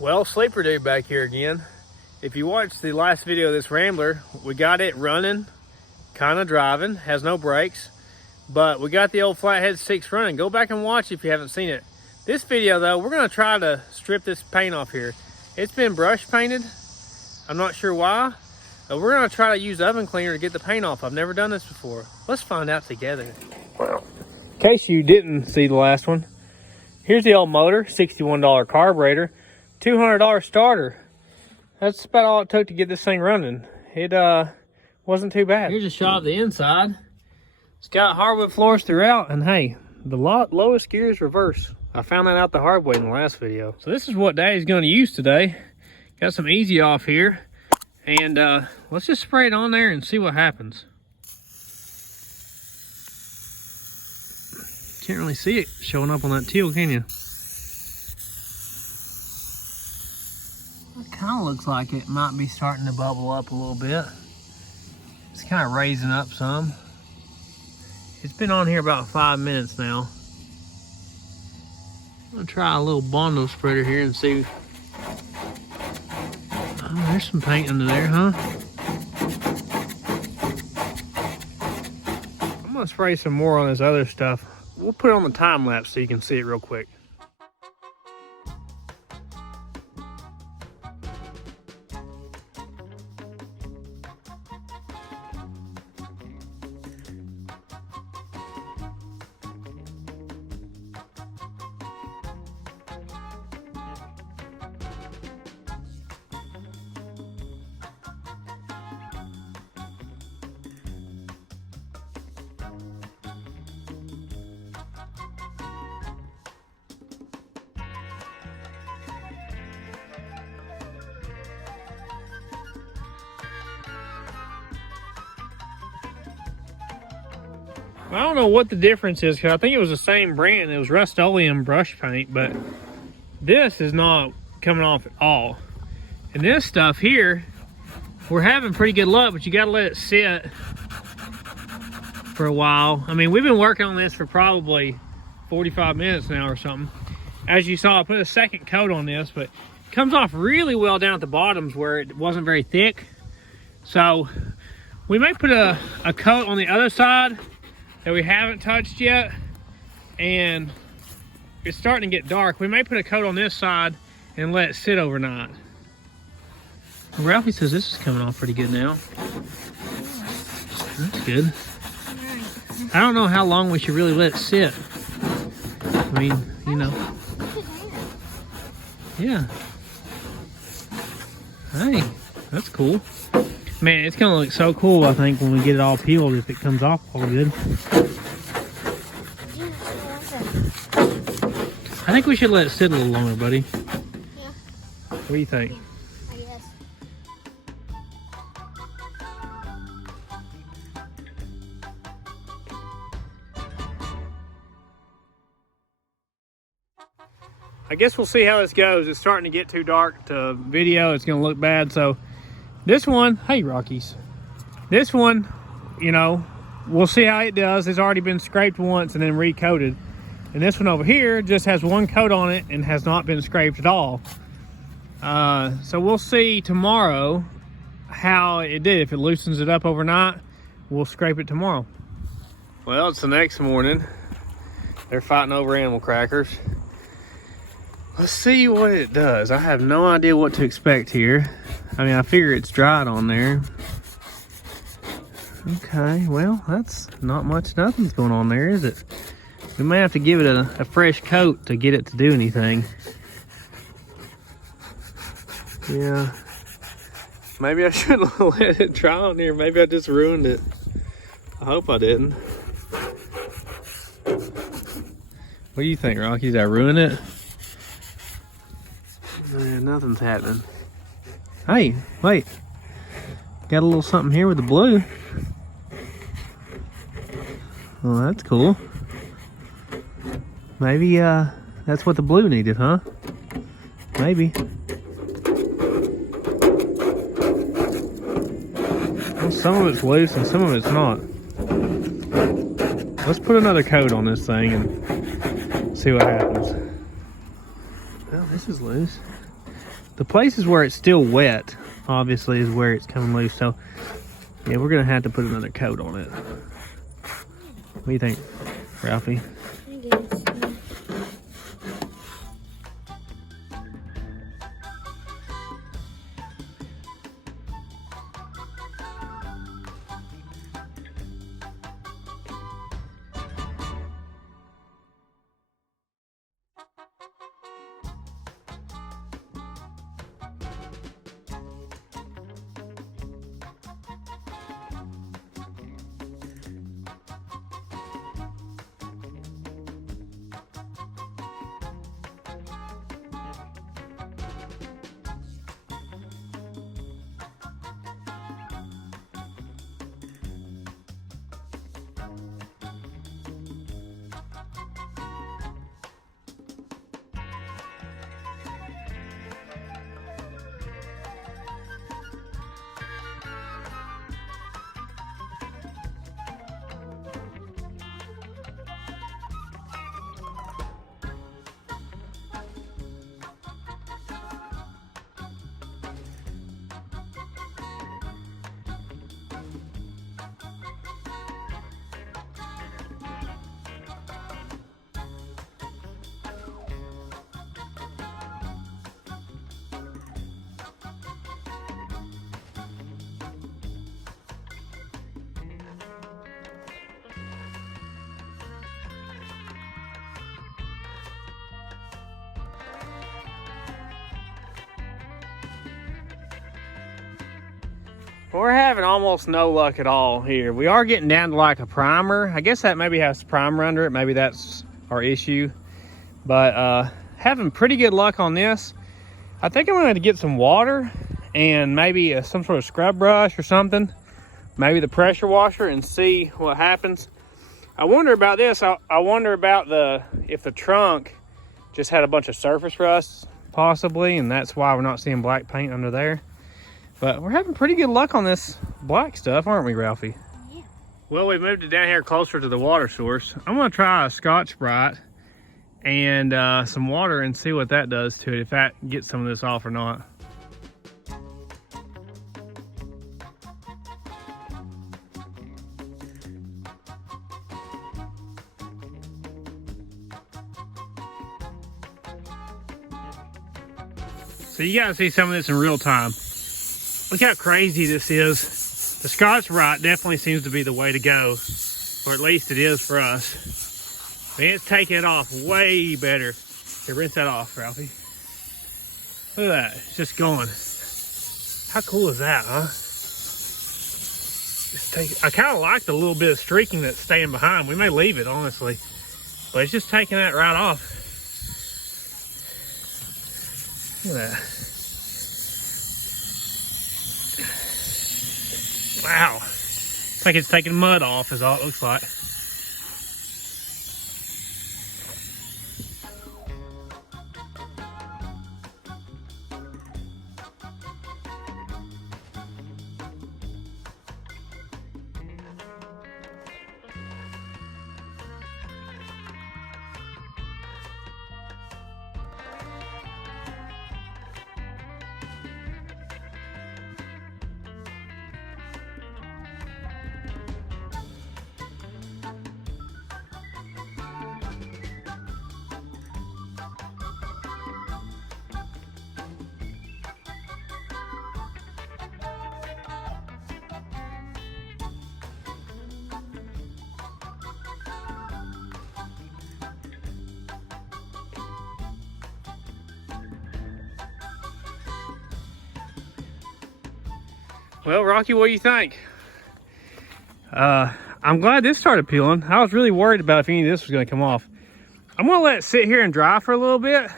Well, Sleeper Dude back here again. If you watched the last video of this Rambler, we got it running, kind of driving, has no brakes, but we got the old flathead 6 running. Go back and watch if you haven't seen it. This video though, we're gonna try to strip this paint off here. It's been brush painted. I'm not sure why, but we're gonna try to use oven cleaner to get the paint off. I've never done this before. Let's find out together. Well, in case you didn't see the last one, here's the old motor, $61 carburetor. $200 starter. That's about all it took to get this thing running. It wasn't too bad. Here's a shot of the inside. It's got hardwood floors throughout, and hey, the lowest gear is reverse. I found that out the hard way in the last video. So this is what Daddy's going to use today. Got some easy off here, and let's just spray it on there and see what happens. Can't really see it showing up on that teal, can you? It kind of looks like it might be starting to bubble up a little bit. It's kind of raising up some. It's been on here about 5 minutes now. I'm gonna try a little Bondo spreader here and see. Oh, there's some paint under there, huh? I'm gonna spray some more on this other stuff. We'll put it on the time lapse so you can see it real quick. I don't know what the difference is, because I think it was the same brand. It was Rust-Oleum brush paint, but this is not coming off at all. And this stuff here, we're having pretty good luck, but you got to let it sit for a while. I mean, we've been working on this for probably 45 minutes now or something. As you saw, I put a second coat on this, but it comes off really well down at the bottoms where it wasn't very thick. So we may put a coat on the other side that we haven't touched yet, and it's starting to get dark. We may put a coat on this side and let it sit overnight. Ralphie says this is coming off pretty good now. That's good. I don't know how long we should really let it sit. I mean, you know. Yeah. Hey, that's cool. Man, it's gonna look so cool, I think, when we get it all peeled, if it comes off all good. I think we should let it sit a little longer, buddy. Yeah. What do you think? I guess. I guess we'll see how this goes. It's starting to get too dark to video. It's gonna look bad, so this one, hey Rockies. This one, you know, we'll see how it does. It's already been scraped once and then recoated. And this one over here just has one coat on it and has not been scraped at all. So we'll see tomorrow how it did. If it loosens it up overnight, we'll scrape it tomorrow. Well, it's the next morning. They're fighting over animal crackers. Let's see what it does. I have no idea what to expect here. I mean, I figure it's dried on there. Okay, well, that's not much, nothing's going on there, is it? We may have to give it a fresh coat to get it to do anything. Yeah. Maybe I shouldn't have let it dry on here. Maybe I just ruined it. I hope I didn't. What do you think, Rocky? Did I ruin it? Man, nothing's happening. Hey, wait. Got a little something here with the blue. Well, that's cool. Maybe that's what the blue needed, huh? Maybe. Well, some of it's loose and some of it's not. Let's put another coat on this thing and see what happens. Well, this is loose. The places where it's still wet, obviously, is where it's coming loose. So, yeah, we're gonna have to put another coat on it. What do you think, Ralphie? I guess. We're having almost no luck at all here. We are getting down to like a primer. I guess that maybe has primer under it. Maybe that's our issue. But having pretty good luck on this. I think I'm going to get some water and maybe some sort of scrub brush or something. Maybe the pressure washer and see what happens. I wonder about this. I wonder about if the trunk just had a bunch of surface rust possibly, and that's why we're not seeing black paint under there. But we're having pretty good luck on this black stuff, aren't we, Ralphie? Yeah. Well, we've moved it down here closer to the water source. I'm gonna try a Scotch-Brite and some water and see what that does to it, if that gets some of this off or not. So you gotta see some of this in real time. Look how crazy this is. The Scotch-Brite definitely seems to be the way to go, or at least it is for us. Man, it's taking it off way better. Here, rinse that off, Ralphie. Look at that, it's just going. How cool is that, huh? I kind of like the little bit of streaking that's staying behind. We may leave it, honestly, but it's just taking that right off. Look at that. Wow. It's like it's taking mud off is all it looks like. Well, Rocky, what do you think? I'm glad this started peeling. I was really worried about if any of this was going to come off. I'm going to let it sit here and dry for a little bit.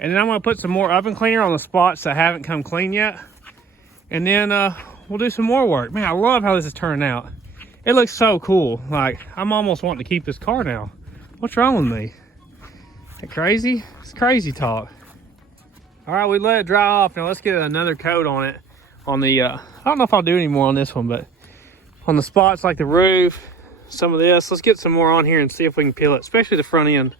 And then I'm going to put some more oven cleaner on the spots that haven't come clean yet. And then we'll do some more work. Man, I love how this is turning out. It looks so cool. Like, I'm almost wanting to keep this car now. What's wrong with me? Is that crazy? It's crazy talk. All right, we let it dry off. Now let's get another coat on it. On the, I don't know if I'll do any more on this one, but on the spots like the roof, some of this, let's get some more on here and see if we can peel it, especially the front end.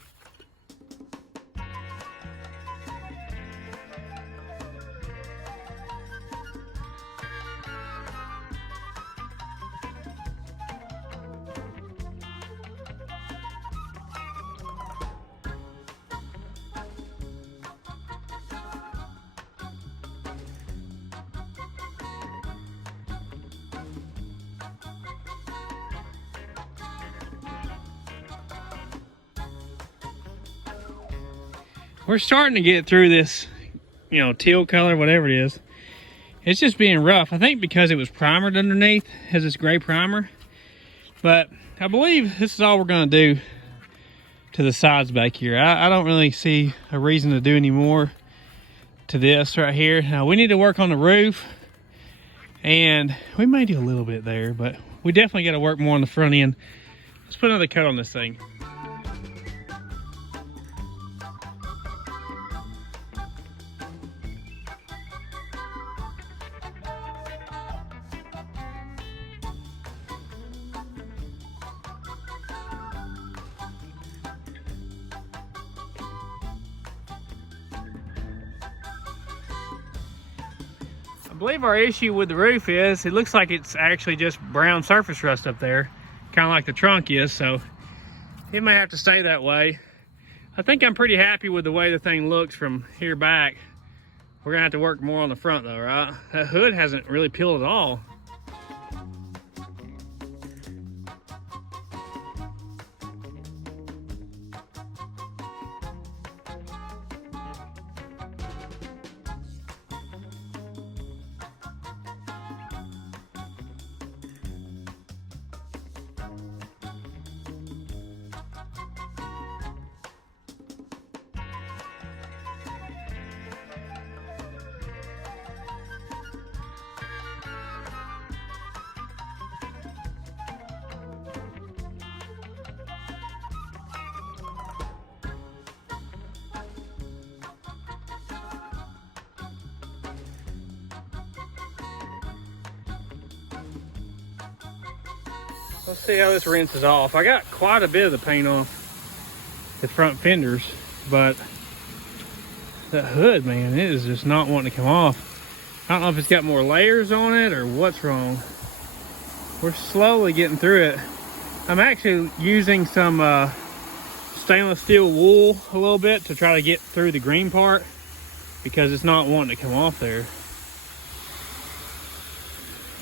we're starting to get through this, you know, teal color, whatever it is. It's just being rough. I think because it was primered underneath, has this gray primer. But I believe this is all we're gonna do to the sides back here. I don't really see a reason to do any more to this right here. Now we need to work on the roof, and we may do a little bit there, but we definitely got to work more on the front end. Let's put another coat on this thing. I believe our issue with the roof is it looks like it's actually just brown surface rust up there, kind of like the trunk is, so it may have to stay that way. I think I'm pretty happy with the way the thing looks from here back. We're gonna have to work more on the front though, right? That hood hasn't really peeled at all. Let's see how this rinses off. I got quite a bit of the paint off the front fenders, but that hood, man, it is just not wanting to come off. I don't know if it's got more layers on it or what's wrong. We're slowly getting through it. I'm actually using some stainless steel wool a little bit to try to get through the green part because it's not wanting to come off there.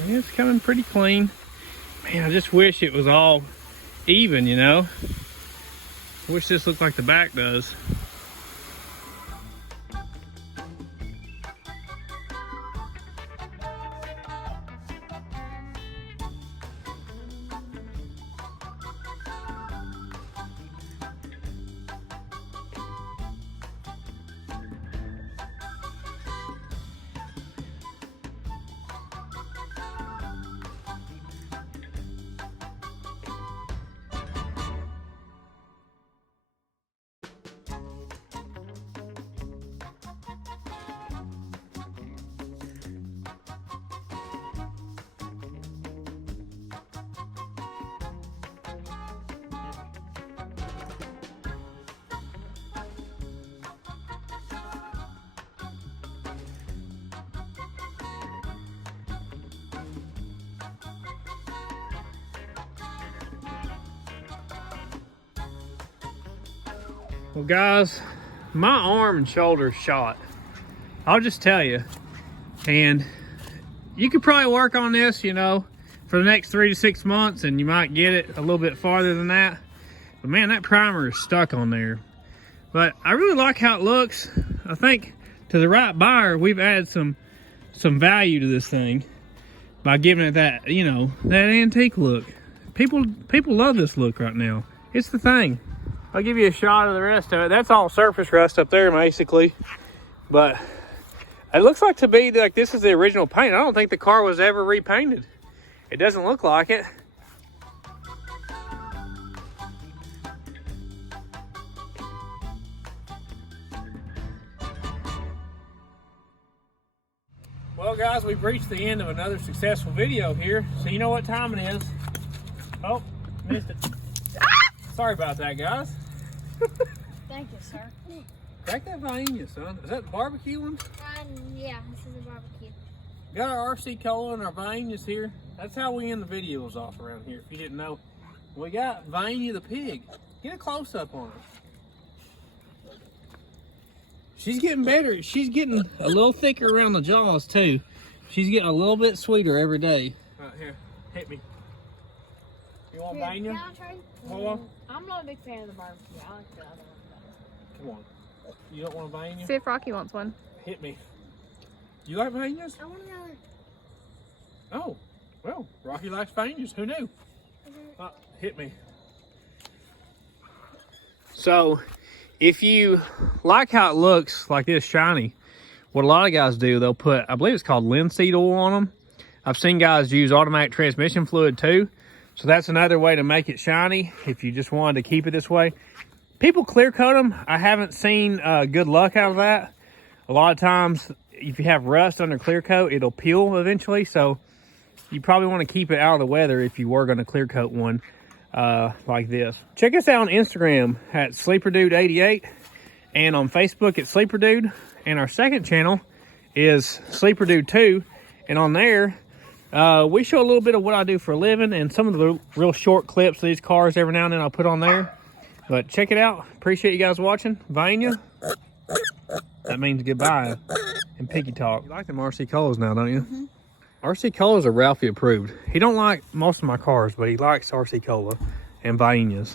And it's coming pretty clean. Man, I just wish it was all even, you know? I wish this looked like the back does. Well guys, my arm and shoulder is shot. I'll just tell you. And you could probably work on this, you know, for the next 3 to 6 months, and you might get it a little bit farther than that. But man, that primer is stuck on there. But I really like how it looks. I think to the right buyer, we've added some value to this thing by giving it that, you know, that antique look. People love this look right now. It's the thing. I'll give you a shot of the rest of it. That's all surface rust up there, basically. But it looks like to be like this is the original paint. I don't think the car was ever repainted. It doesn't look like it. Well guys, we've reached the end of another successful video here. So you know what time it is. Oh, missed it. Sorry about that, guys. Thank you, sir. Crack that Vienna, son. Is that the barbecue one? Yeah, this is a barbecue. Got our RC Cola and our Viennas here. That's how we end the videos off around here, if you didn't know. We got Vienna the pig. Get a close-up on her. She's getting better. She's getting a little thicker around the jaws, too. She's getting a little bit sweeter every day. Right here, hit me. You want Vienna? Can I try? Hold on. I'm not a big fan of the barbecue. I like the other one better. Come on. You don't want a Vaina? See if Rocky wants one. Hit me. You like Vainas? I want another. Oh, well, Rocky likes Vainas. Who knew? Hit me. So, if you like how it looks like this shiny, what a lot of guys do, they'll put, I believe it's called linseed oil on them. I've seen guys use automatic transmission fluid too. So that's another way to make it shiny if you just wanted to keep it this way. People clear coat them. I haven't seen good luck out of that. A lot of times, if you have rust under clear coat, it'll peel eventually. So you probably want to keep it out of the weather if you were going to clear coat one like this. Check us out on Instagram at SleeperDude88 and on Facebook at SleeperDude. And our second channel is SleeperDude2. And on there, we show a little bit of what I do for a living and some of the real short clips of these cars every now and then I'll put on there. But check it out. Appreciate you guys watching. Vaina. That means goodbye in piggy talk. You like them RC Colas now, don't you? Mm-hmm. RC Colas are Ralphie approved. He don't like most of my cars, but he likes RC Cola and Vainas.